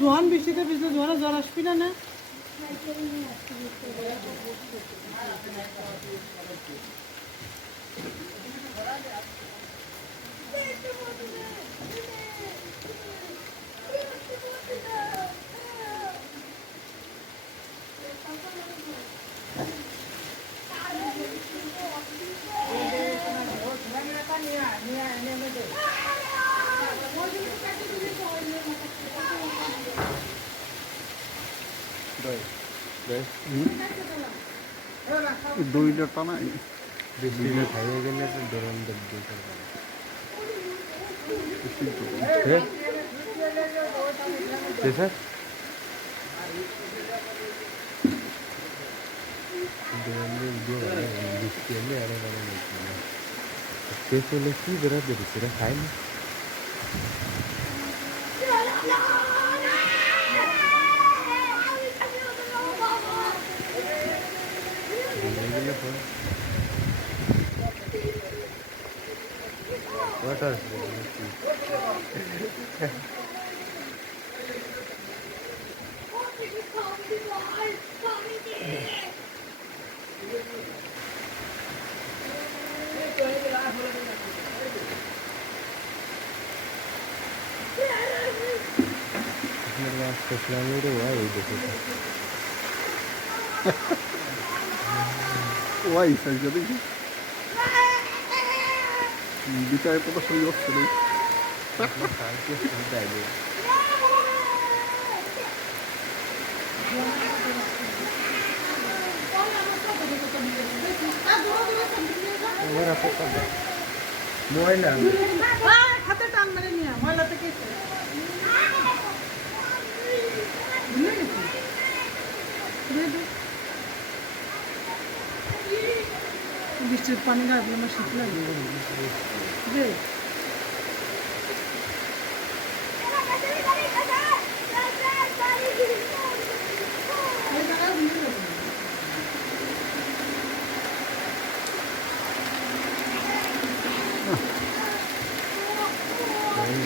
জোয়ান বৃষ্টিতে ভিজলে জোয়ারে জ্বর আসবি না? দুইটা টানাই বৃষ্টিতে খাইয়ে গেলে তো দরম দেখবে স্যার বৃষ্টি এলে আরো ভালো লাগছে না শেষ হলে কি বেড়াতে সেটা খায় না What are Uai, sai já daqui. Bica aí pra passar o osso ali. Agora foi também. Moela. হাতে টান মেরে নিয়ে ময়লা থেকে বৃষ্টির পানি গায়ে আমার শীত লাগে রে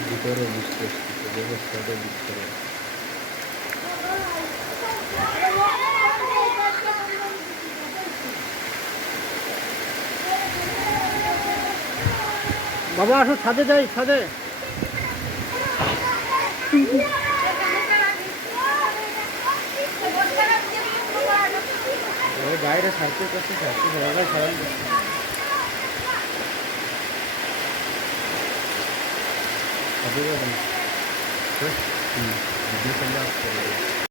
ভিতরে বৃষ্টি আসছে ব্যবস্থাটা ভিতরে বাবা আসো ছাদে যাই ছাদে বাইরে ছাড়তে করতে ছাড়তে সবাই সবাই Hadi bakalım. Hı. Bir